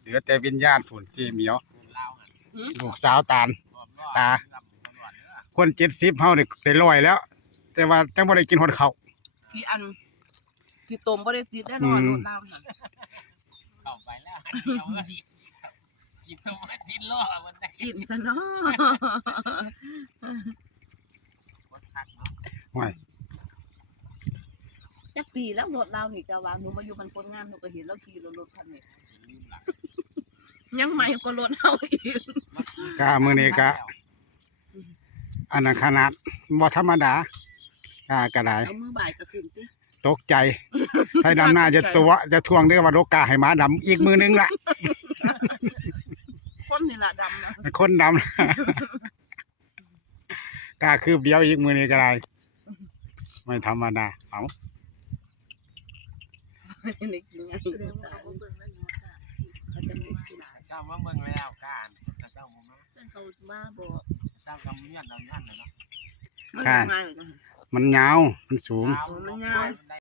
เหลือแต่วิญญาณฝุ่นที่เหมียวลูกสาวตาลตาคน70เฮาได้100แล้ว แต่ว่าจังบ่ได้กินฮอดข้าว ที่อันที่ต้มบ่ได้ติดแน่นอนรถลาวน่ะ เข้าไปแล้วเอาไว้กินตัวมันดิ้นล่อมันได้ กินซะเนาะ คนพักเนาะ ห่วย จักปีแล้วรถลาวนี่จะว่าหนูมาอยู่มันคนงานหนูก็เห็นแล้วขี่รถคันนี้ ลืมหลัก ยังใหม่กว่ารถเฮาอีก กะมื้อนี้กะอันนั้นขนาดบ่ธรรมดากะได้ เอามือบ่ายก็ขึ้นติ ตกใจไทยดำหน้าจะทวงเด้อว่าโลกาให้หมาดำอีกมือนึงล่ะ คนนี่ล่ะดำนะ คนดำ กล้าคืบเดียวอีกมือนี้ก็ได้ไม่ธรรมดาเอา นี่กินไงเขาจะไม่กิน เจ้ามาเบิ่งแล้วการเจ้ามา เจ้าเขามาบอก เจ้ากำเนียนเราเนี่ยเนาะ มันยังไง มันยาวมันสูง มันยาว